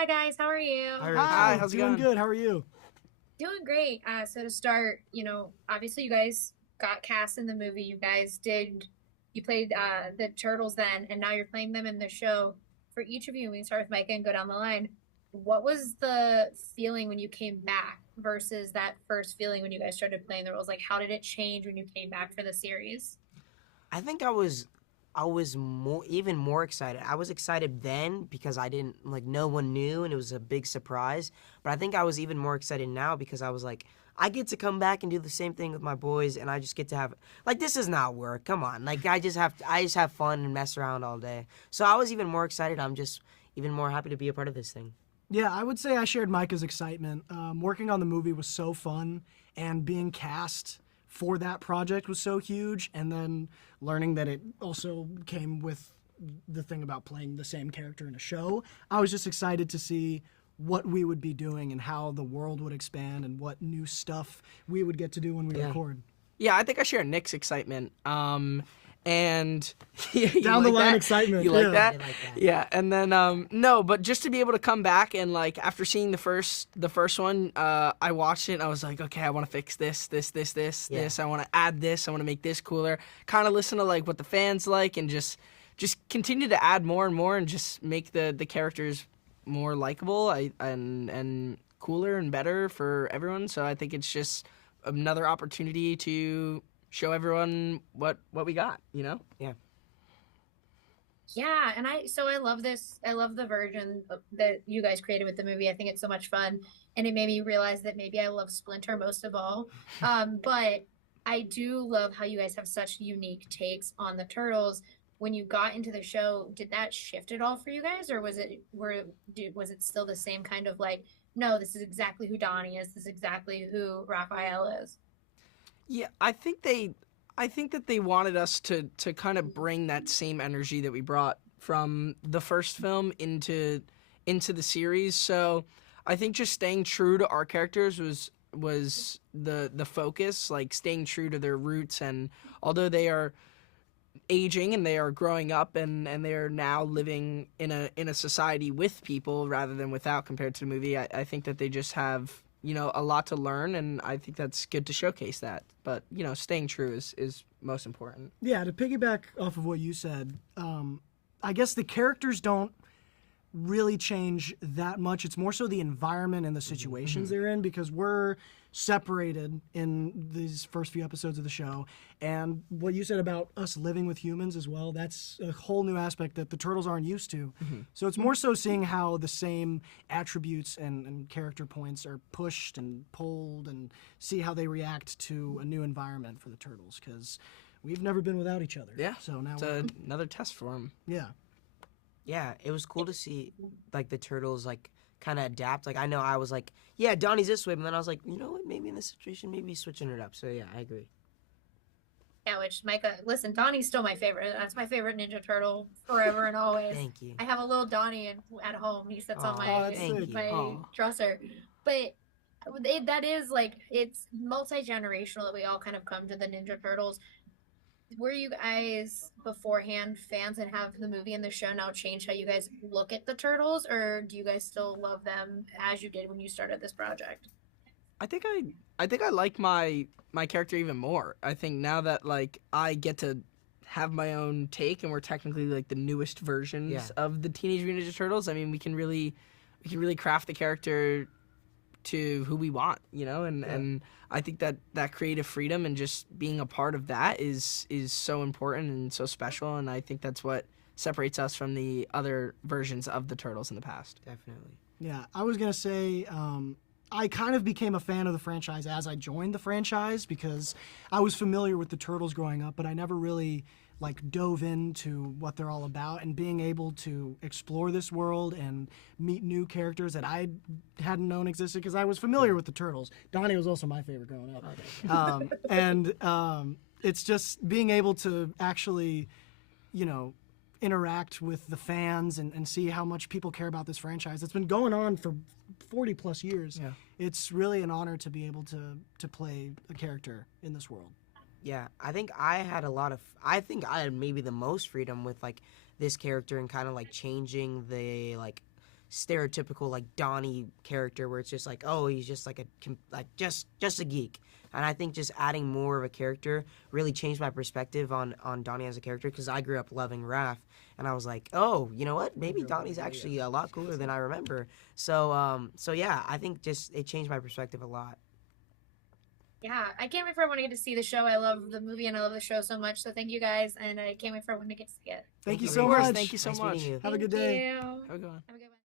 Hi guys, how are you? Hi, how's it doing going? good. How are you? Doing great. So to start, obviously you guys got cast in the movie. You played the turtles then, and now you're playing them in the show. For each of you, we can start with Micah and go down the line. What was the feeling when you came back versus that first feeling when you guys started playing the roles? Like, how did it change when you came back for the series? I think I was more even more excited. I was excited then because I didn't no one knew and it was a big surprise. But I think I was even more excited now because I was like, I get to come back and do the same thing with my boys and I just get to have this is not work. Come on. I just have fun and mess around all day. So I was even more excited. I'm just even more happy to be a part of this thing. Yeah, I would say I shared Micah's excitement. Working on the movie was so fun, and being cast for that project was so huge. And then learning that it also came with the thing about playing the same character in a show, I was just excited to see what we would be doing and how the world would expand and what new stuff we would get to do when we record. Yeah, I think I share Nick's excitement. And you Down the like line that? excitement. You like Yeah. that? I like that. Yeah, and then no, but just to be able to come back and after seeing the first one, I watched it and I was like, okay, I want to fix this. I want to add this. I want to make this cooler. Kind of listen to what the fans like and just continue to add more and more and just make the characters more likable and cooler and better for everyone. So I think it's just another opportunity to show everyone what we got, Yeah. Yeah, and I love this. I love the version that you guys created with the movie. I think it's so much fun, and it made me realize that maybe I love Splinter most of all. But I do love how you guys have such unique takes on the turtles. When you got into the show, did that shift at all for you guys, or was it still the same kind of no, this is exactly who Donnie is. This is exactly who Raphael is. Yeah, I think that they wanted us to kind of bring that same energy that we brought from the first film into the series. So I think just staying true to our characters was the focus, staying true to their roots. And although they are aging and they are growing up and they are now living in a society with people rather than without compared to the movie, I think that they just have a lot to learn, and I think that's good to showcase that. But staying true is most important. Yeah, to piggyback off of what you said, I guess the characters don't really change that much. It's more so the environment and the situations they're in, because we're separated in these first few episodes of the show. And what you said about us living with humans as well, that's a whole new aspect that the turtles aren't used to. So it's more so seeing how the same attributes and character points are pushed and pulled, and see how they react to a new environment for the turtles, because we've never been without each other. Yeah, So now it's another test for them. yeah. Yeah, it was cool to see the turtles kind of adapt. I know I was yeah, Donnie's this way, but then I was like, you know what, maybe in this situation, maybe switching it up. So yeah, I agree. Yeah, which Micah, listen, Donnie's still my favorite. That's my favorite Ninja Turtle forever and always. Thank you. I have a little Donnie at home. He sits on Aw, that's thank you. my Aw. dresser. But that is it's multi-generational that we all kind of come to the Ninja Turtles. Were you guys beforehand fans and have the movie and the show now change how you guys look at the turtles, or do you guys still love them as you did when you started this project? I think I like my character even more. I think now that I get to have my own take, and we're technically the newest versions Yeah. of the Teenage Mutant Ninja Turtles. I mean, we can really craft the character to who we want, and I think that creative freedom and just being a part of that is so important and so special, and I think that's what separates us from the other versions of the Turtles in the past. Definitely. Yeah, I was going to say I kind of became a fan of the franchise as I joined the franchise, because I was familiar with the Turtles growing up, but I never really dove into what they're all about, and being able to explore this world and meet new characters that I hadn't known existed, because I was familiar with the Turtles. Donnie was also my favorite growing up. It's just being able to actually, interact with the fans and see how much people care about this franchise. It's been going on for 40 plus years. Yeah. It's really an honor to be able to play a character in this world. Yeah, I think I had maybe the most freedom with this character, and kind of changing the stereotypical like Donnie character where it's just like, oh, he's just like just a geek. And I think just adding more of a character really changed my perspective on Donnie as a character, because I grew up loving Raph, and I was like, oh, you know what? Maybe Donnie's actually a lot cooler than I remember. So yeah, I think just it changed my perspective a lot. Yeah, I can't wait for everyone to get to see the show. I love the movie and I love the show so much. So thank you guys, and I can't wait for everyone to get to see it. Thank you Of so course. much. Thank you so Nice much. meeting you. Have a good Thank day. you. Have a good one. Have a good one.